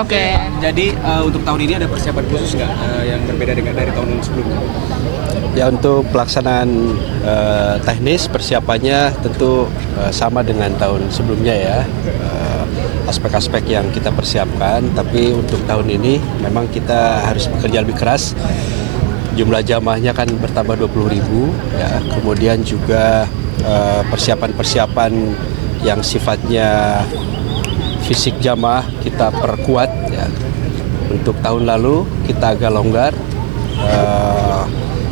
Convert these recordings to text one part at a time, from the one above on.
Oke. Jadi untuk tahun ini ada persiapan khusus nggak yang berbeda dengan dari tahun sebelumnya? Ya, untuk pelaksanaan teknis persiapannya tentu sama dengan tahun sebelumnya ya. Aspek-aspek yang kita persiapkan, tapi untuk tahun ini memang kita harus bekerja lebih keras. Jumlah jamaahnya kan bertambah 20.000 ya. Kemudian juga persiapan-persiapan yang sifatnya fisik jamaah kita perkuat ya. Untuk tahun lalu kita agak longgar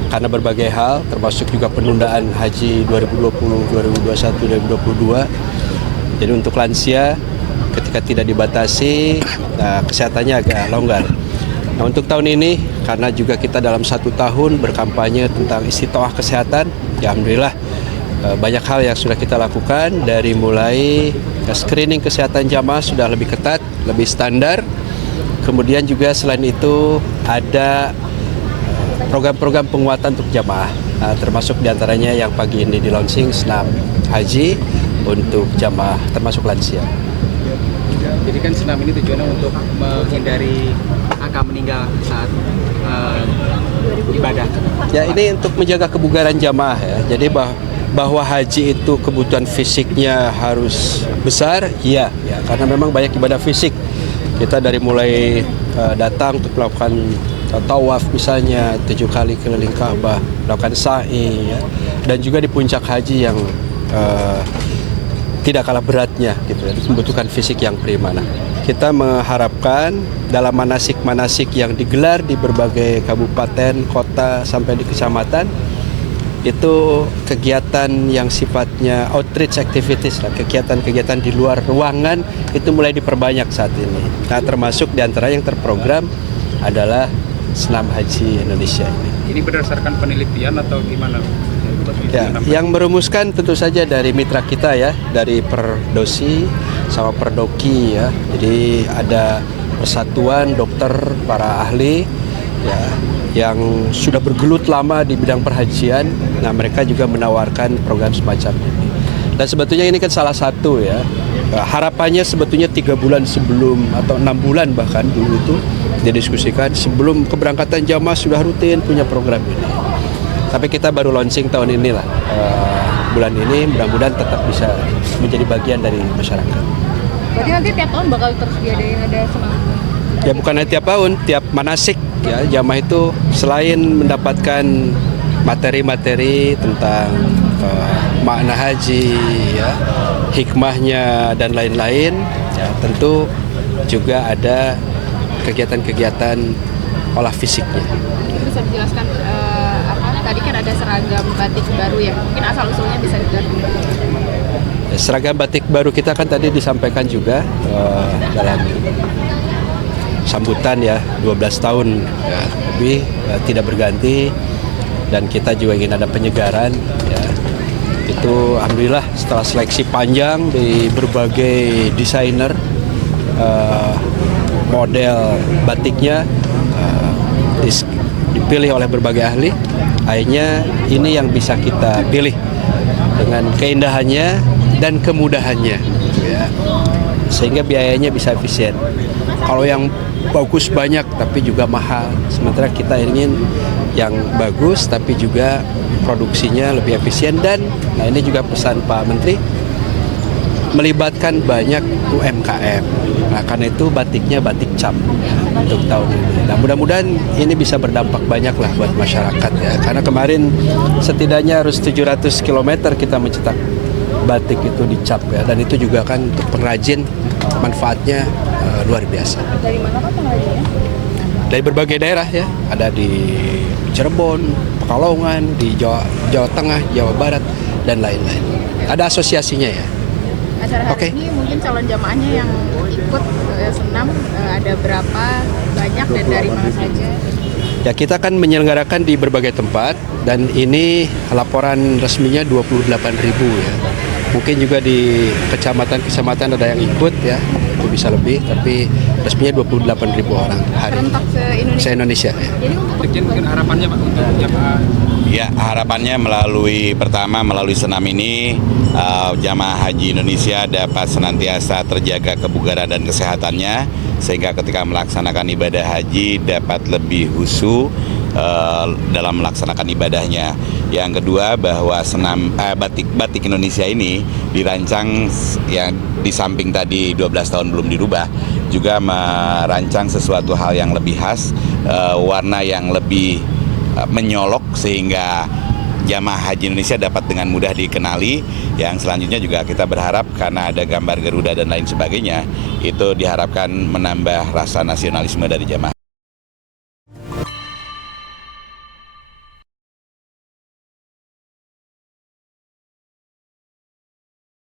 karena berbagai hal, termasuk juga penundaan haji 2020, 2021, 2022. Jadi untuk lansia ketika tidak dibatasi, kesehatannya agak longgar. Nah, untuk tahun ini karena juga kita dalam 1 tahun berkampanye tentang istiqomah kesehatan, ya alhamdulillah banyak hal yang sudah kita lakukan, dari mulai screening kesehatan jamaah sudah lebih ketat, lebih standar. Kemudian juga selain itu ada program-program penguatan untuk jamaah, termasuk diantaranya yang pagi ini di launching senam haji untuk jamaah termasuk lansia. Jadi kan senam ini tujuannya untuk menghindari angka meninggal saat ibadah. Ya, ini untuk menjaga kebugaran jamaah ya. Jadi bahwa haji itu kebutuhan fisiknya harus besar, iya ya, karena memang banyak ibadah fisik. Kita dari mulai datang untuk melakukan tawaf misalnya 7 kali keliling Ka'bah, melakukan sa'i ya, dan juga di puncak haji yang tidak kalah beratnya gitu ya, membutuhkan fisik yang prima. Nah, kita mengharapkan dalam manasik-manasik yang digelar di berbagai kabupaten, kota sampai di kecamatan, itu kegiatan yang sifatnya outreach activities, kegiatan-kegiatan di luar ruangan itu mulai diperbanyak saat ini. Nah, termasuk diantara yang terprogram adalah senam haji Indonesia ini. Ini berdasarkan penelitian atau gimana? Ya, yang merumuskan tentu saja dari mitra kita ya, dari Perdosi sama Perdoki ya. Jadi ada persatuan dokter para ahli ya yang sudah bergelut lama di bidang perhajian. Nah, mereka juga menawarkan program semacam ini. Dan sebetulnya ini kan salah satu ya. Harapannya sebetulnya 3 bulan sebelum atau 6 bulan bahkan dulu itu didiskusikan sebelum keberangkatan jamaah sudah rutin punya program ini. Tapi kita baru launching tahun inilah, bulan ini mudah-mudahan tetap bisa menjadi bagian dari masyarakat. Berarti nanti tiap tahun bakal terus diadain ada senam? Ya, bukan hanya tiap tahun, tiap manasik ya, jamaah itu selain mendapatkan materi-materi tentang makna haji ya, hikmahnya dan lain-lain ya, tentu juga ada kegiatan-kegiatan olah fisiknya. Bisa dijelaskan tadi kan ada seragam batik baru ya, mungkin asal usulnya bisa dijelaskan. Seragam batik baru kita kan tadi disampaikan juga dalam sambutan ya, 12 tahun ya, lebih tidak berganti, dan kita juga ingin ada penyegaran ya. Itu alhamdulillah setelah seleksi panjang di berbagai desainer, model batiknya dipilih oleh berbagai ahli, akhirnya ini yang bisa kita pilih dengan keindahannya dan kemudahannya ya, sehingga biayanya bisa efisien. Kalau yang bagus banyak tapi juga mahal, sementara kita ingin yang bagus tapi juga produksinya lebih efisien. Dan nah, ini juga pesan Pak Menteri, melibatkan banyak UMKM. Nah, karena itu batiknya batik cap untuk tahun ini. Nah, mudah-mudahan ini bisa berdampak banyak lah buat masyarakat ya. Karena kemarin setidaknya harus 700 km kita mencetak batik itu dicap ya. Dan itu juga kan untuk pengrajin manfaatnya luar biasa. Dari mana Pak pengrajinnya? Dari berbagai daerah ya. Ada di Cirebon, Pekalongan, di Jawa Tengah, Jawa Barat, dan lain-lain. Ada asosiasinya ya. Acara hari ini mungkin calon jamaahnya yang ikut senam ada berapa banyak dan dari mana saja? Ya, kita kan menyelenggarakan di berbagai tempat, dan ini laporan resminya 28.000 ya. Mungkin juga di kecamatan-kecamatan ada yang ikut ya, itu bisa lebih, tapi resminya 28.000 orang hari. Serentak se-Indonesia. Se-Indonesia. Ya. Jadi untuk Dirjen, mungkin harapannya Pak untuk jamaah. Ya, harapannya melalui senam ini jamaah haji Indonesia dapat senantiasa terjaga kebugaran dan kesehatannya, sehingga ketika melaksanakan ibadah haji dapat lebih khusyuk dalam melaksanakan ibadahnya. Yang kedua, bahwa batik Indonesia ini dirancang yang di samping tadi 12 tahun belum dirubah, juga merancang sesuatu hal yang lebih khas, warna yang lebih menyolok, sehingga jamaah haji Indonesia dapat dengan mudah dikenali. Yang selanjutnya juga kita berharap karena ada gambar Garuda dan lain sebagainya, itu diharapkan menambah rasa nasionalisme dari jamaah.